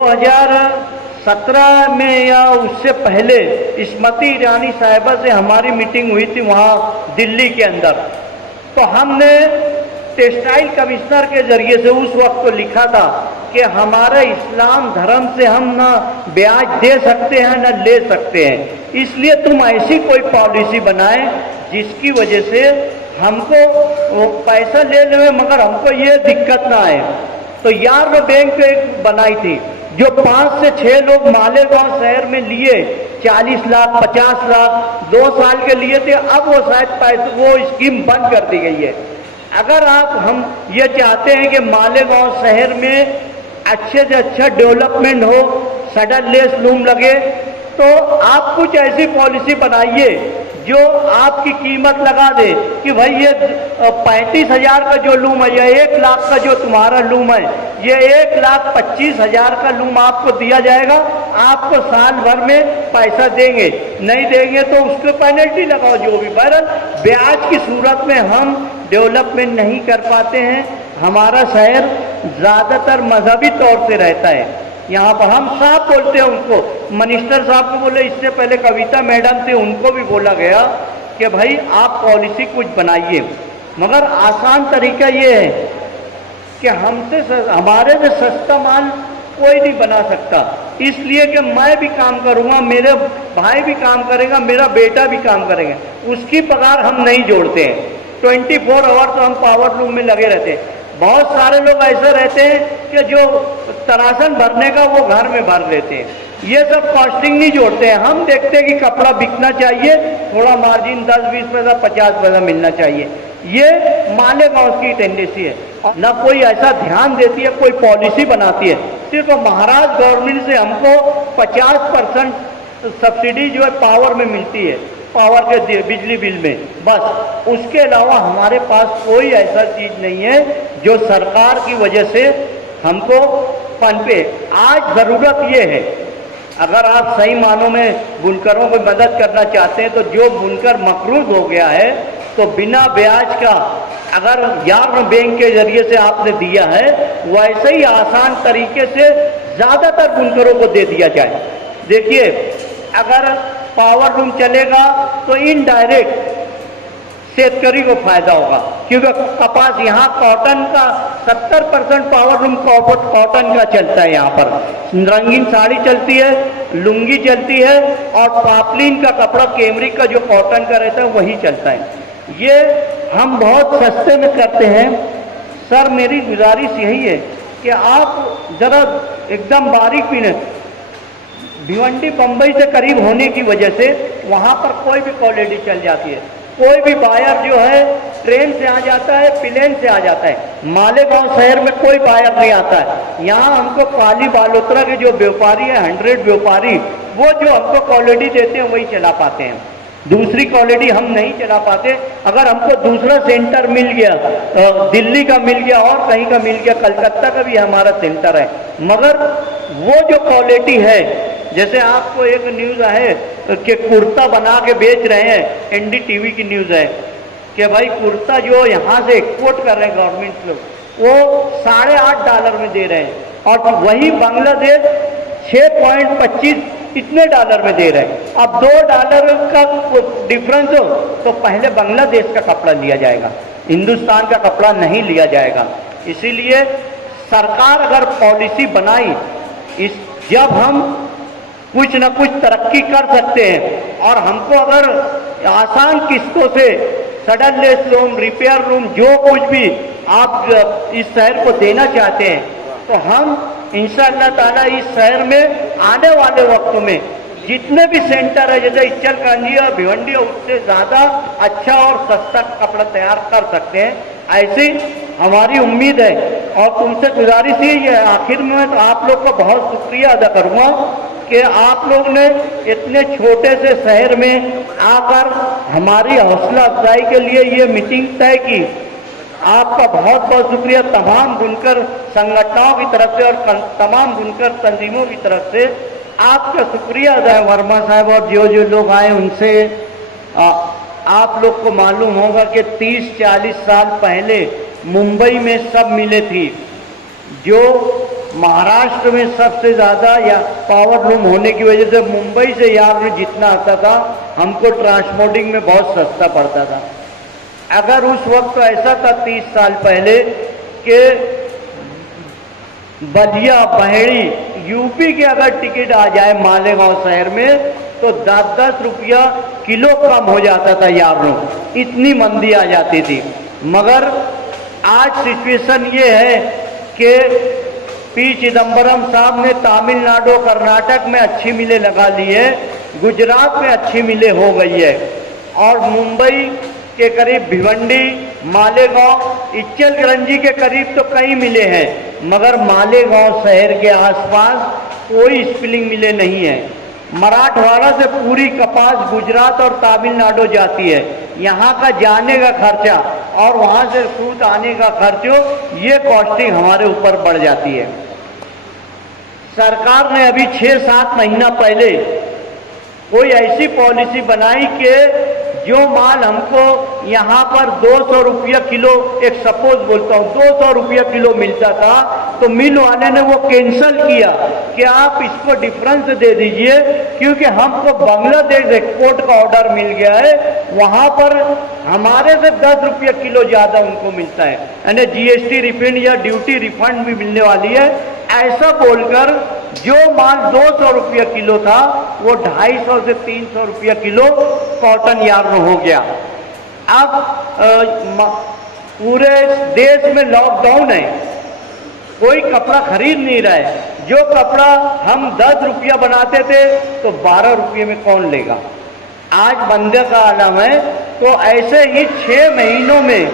2017 में या उससे पहले स्मृति ईरानी साहिबा से हमारी मीटिंग हुई थी वहाँ दिल्ली के अंदर। तो हमने टेक्सटाइल कमिश्नर के जरिए से उस वक्त तो लिखा था कि हमारे इस्लाम धर्म से हम न ब्याज दे सकते हैं न ले सकते हैं, इसलिए तुम ऐसी कोई पॉलिसी बनाएं जिसकी वजह से हमको वो पैसा लेने में मगर हमको ये दिक्कत ना आए। तो यार बैंक एक बनाई थी जो 5 से 6 लोग मालेगांव शहर में लिए 40 लाख 50 लाख 2 साल के लिए थे। अब वो शायद वो स्कीम बंद कर दी गई है। अगर हम ये चाहते हैं कि मालेगांव शहर में अच्छे से अच्छा डेवलपमेंट हो, सडन लेस लूम लगे, तो आप कुछ ऐसी पॉलिसी बनाइए जो आपकी कीमत लगा दे कि भाई ये 35,000 का जो लूम है या 1 लाख का जो तुम्हारा लूम है, ये 1,25,000 का लूम आपको दिया जाएगा। आपको साल भर में पैसा देंगे, नहीं देंगे तो उसको पेनल्टी लगाओ जो भी। बहरहाल ब्याज की सूरत में हम डेवलपमेंट नहीं कर पाते हैं। हमारा शहर ज़्यादातर मजहबी तौर से रहता है। यहाँ पर हम साफ बोलते हैं उनको, मिनिस्टर साहब को बोले, इससे पहले कविता मैडम थे उनको भी बोला गया कि भाई आप पॉलिसी कुछ बनाइए, मगर आसान तरीका ये है कि हमारे से सस्ता माल कोई नहीं बना सकता। इसलिए कि मैं भी काम करूँगा, मेरे भाई भी काम करेगा, मेरा बेटा भी काम करेगा, उसकी पगार हम नहीं जोड़ते हैं। 24 आवर तो हम पावर लूम में लगे रहते हैं। बहुत सारे लोग ऐसे रहते हैं कि जो तरासन भरने का वो घर में भर लेते हैं, ये सब कॉस्टिंग नहीं जोड़ते हैं। हम देखते हैं कि कपड़ा बिकना चाहिए, थोड़ा मार्जिन 10-20 पैसा 50 पैसा मिलना चाहिए। ये मालेगांव की टेंडेंसी है। न कोई ऐसा ध्यान देती है, कोई पॉलिसी बनाती है। सिर्फ महाराज गवर्नमेंट से हमको 50% सब्सिडी जो है पावर में मिलती है, पावर के बिजली बिल में, बस। उसके अलावा हमारे पास कोई ऐसा चीज़ नहीं है जो सरकार की वजह से हमको पनपे। आज ज़रूरत ये है, अगर आप सही मानों में बुनकरों को मदद करना चाहते हैं तो जो बुनकर मकरूज हो गया है तो बिना ब्याज का अगर यार्न बैंक के जरिए से आपने दिया है, वैसे ही आसान तरीके से ज़्यादातर बुनकरों को दे दिया जाए। देखिए, अगर पावर लूम चलेगा तो इनडायरेक्ट शेतकरी को फायदा होगा, क्योंकि कपास यहाँ कॉटन का 70% पावर लूम कॉटन का चलता है। यहाँ पर रंगीन साड़ी चलती है, लुंगी चलती है, और पापलिन का कपड़ा केमरिक का जो कॉटन का रहता है वही चलता है। ये हम बहुत सस्ते में करते हैं। सर, मेरी गुजारिश यही है कि आप ज़रा एकदम बारीक पीने, भिवंडी बम्बई से करीब होने की वजह से वहाँ पर कोई भी क्वालिटी चल जाती है। कोई भी बायर जो है ट्रेन से आ जाता है, प्लेन से आ जाता है। मालेगांव शहर में कोई बायर नहीं आता है। यहाँ हमको पाली बालोतरा के जो व्यापारी है, 100 व्यापारी, वो जो हमको क्वालिटी देते हैं वही चला पाते हैं। दूसरी क्वालिटी हम नहीं चला पाते। अगर हमको दूसरा सेंटर मिल गया, दिल्ली का मिल गया और कहीं का मिल गया, कलकत्ता का भी हमारा सेंटर है, मगर वो जो क्वालिटी है, जैसे आपको एक न्यूज़ है कि कुर्ता बना के बेच रहे हैं, NDTV की न्यूज़ है कि भाई कुर्ता जो यहाँ से एक्सपोर्ट कर रहे हैं गवर्नमेंट लोग, वो $8.5 में दे रहे हैं, और वही बांग्लादेश 6.25 इतने डॉलर में दे रहे हैं। अब $2 का डिफरेंस हो तो पहले बांग्लादेश का कपड़ा लिया जाएगा, हिंदुस्तान का कपड़ा नहीं लिया जाएगा। इसीलिए सरकार अगर पॉलिसी बनाई, जब हम कुछ न कुछ तरक्की कर सकते हैं, और हमको अगर आसान किस्तों से sudden less loan, repair room, जो कुछ भी आप इस शहर को देना चाहते हैं, तो हम इंशाअल्लाह ताला इस शहर में आने वाले वक्तों में जितने भी सेंटर है, जैसे इच्चलकरंजी और भिवंडी, उससे ज़्यादा अच्छा और सस्ता कपड़ा तैयार कर सकते हैं, ऐसी हमारी उम्मीद है। और तुमसे गुजारिश ही है, आखिर में तो आप लोग का बहुत शुक्रिया अदा करूँगा कि आप लोग ने इतने छोटे से शहर में आकर हमारी हौसला अफजाई के लिए ये मीटिंग तय की। आपका बहुत बहुत शुक्रिया तमाम बुनकर संगठनों की तरफ से और तमाम बुनकर तंजीमों की तरफ से आपका शुक्रिया अदा है। वर्मा साहब और जो लोग आए उनसे आप लोग को मालूम होगा कि 30-40 साल पहले मुंबई में सब मिलें थी, जो महाराष्ट्र में सबसे ज़्यादा या पावर लूम होने की वजह से मुंबई से यार्न जितना आता था हमको ट्रांसपोर्टिंग में बहुत सस्ता पड़ता था। अगर उस वक्त तो ऐसा था 30 साल पहले कि बलिया बहेड़ी यूपी के अगर टिकट आ जाए मालेगांव शहर में तो 10-10 रुपया किलो कम हो जाता था यार्नों, इतनी मंदी आ जाती थी। मगर आज सिचुएशन ये है कि पी चिदम्बरम साहब ने तमिलनाडु कर्नाटक में अच्छी मिलें लगा ली है, गुजरात में अच्छी मिलें हो गई है और मुंबई के करीब भिवंडी, मालेगांव, इच्चलकरंजी के करीब तो कई मिले हैं, मगर मालेगांव शहर के आसपास कोई स्पिलिंग मिले नहीं है। मराठवाड़ा से पूरी कपास गुजरात और तमिलनाडु जाती है। यहाँ का जाने का खर्चा और वहाँ से सूत आने का खर्चो, ये कॉस्टिंग हमारे ऊपर बढ़ जाती है। सरकार ने अभी 6-7 महीना पहले कोई ऐसी पॉलिसी बनाई कि जो माल हमको यहाँ पर 200 रुपया किलो, एक सपोज बोलता हूँ 200 रुपया किलो मिलता था, तो मिल वाले ने वो कैंसल किया कि आप इसको डिफरेंस दे दीजिए, क्योंकि हमको बांग्लादेश एक्सपोर्ट का ऑर्डर मिल गया है, वहाँ पर हमारे से 10 रुपया किलो ज़्यादा उनको मिलता है, यानी जीएसटी रिफंड या ड्यूटी रिफंड भी मिलने वाली है। ऐसा बोलकर जो माल 200 रुपया किलो था वो 250 से 300 रुपया किलो कॉटन यार्न हो गया। अब पूरे देश में लॉकडाउन है, कोई कपड़ा खरीद नहीं रहा है। जो कपड़ा हम 10 रुपया बनाते थे तो 12 रुपये में कौन लेगा। आज बंदे का आलम है, तो ऐसे ही 6 महीनों में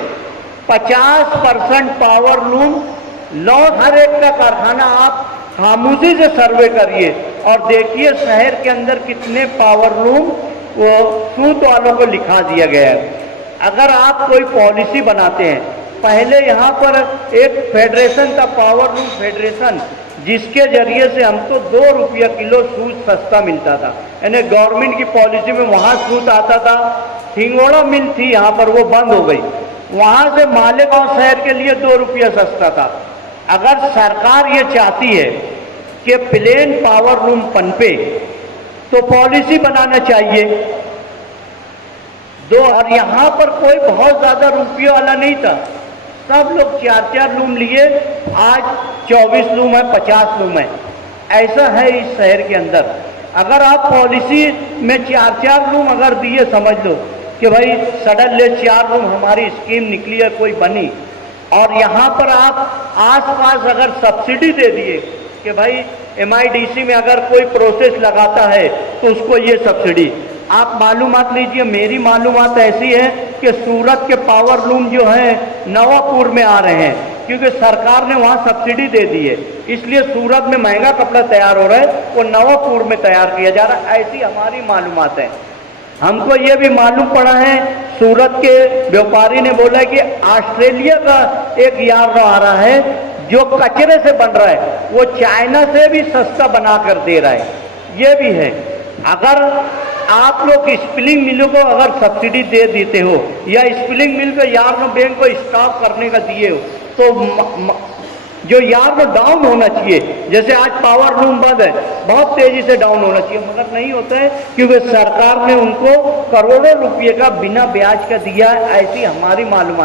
50% पावर लूम लॉस। हर एक का कारखाना आप खामोशी से सर्वे करिए और देखिए शहर के अंदर कितने पावर लूम वो सूत वालों को लिखा दिया गया है। अगर आप कोई पॉलिसी बनाते हैं, पहले यहाँ पर एक फेडरेशन था, पावर लूम फेडरेशन, जिसके जरिए से हमको 2 रुपया किलो सूत सस्ता मिलता था, यानी गवर्नमेंट की पॉलिसी में वहाँ सूत आता था। हिंगोड़ा मिल थी यहाँ पर, वो बंद हो गई, वहाँ से मालेगांव शहर के लिए 2 रुपया सस्ता था। अगर सरकार ये चाहती है कि प्लेन पावर लूम पनपे तो पॉलिसी बनाना चाहिए दो। और यहाँ पर कोई बहुत ज़्यादा रुपये वाला नहीं था, सब लोग 4-4 लूम लिए, आज 24 लूम है, 50 लूम है, ऐसा है इस शहर के अंदर। अगर आप पॉलिसी में 4-4 लूम अगर दिए, समझ लो कि भाई सडनली 4 लूम हमारी स्कीम निकली है, कोई बनी, और यहाँ पर आप आसपास अगर सब्सिडी दे दिए कि भाई MIDC में अगर कोई प्रोसेस लगाता है तो उसको ये सब्सिडी। आप मालूमात लीजिए, मेरी मालूमात ऐसी है कि सूरत के पावर लूम जो हैं नवापुर में आ रहे हैं, क्योंकि सरकार ने वहाँ सब्सिडी दे दी है, इसलिए सूरत में महंगा कपड़ा तैयार हो रहा है, वो नवापुर में तैयार किया जा रहा है, ऐसी हमारी मालूमात है। हमको ये भी मालूम पड़ा है, सूरत के व्यापारी ने बोला कि ऑस्ट्रेलिया का एक यार्न आ रहा है जो कचरे से बन रहा है, वो चाइना से भी सस्ता बना कर दे रहा है, ये भी है। अगर आप लोग स्पिनिंग मिलों को अगर सब्सिडी दे देते हो या स्पिनिंग मिल को यार्न बैंक को स्टॉप करने का दिए हो, तो जो यार्न डाउन होना चाहिए, जैसे आज पावर लूम बंद है, बहुत तेजी से डाउन होना चाहिए, मगर नहीं होता है, क्योंकि सरकार ने उनको करोड़ों रुपये का बिना ब्याज का दिया है, ऐसी हमारी मालूमात।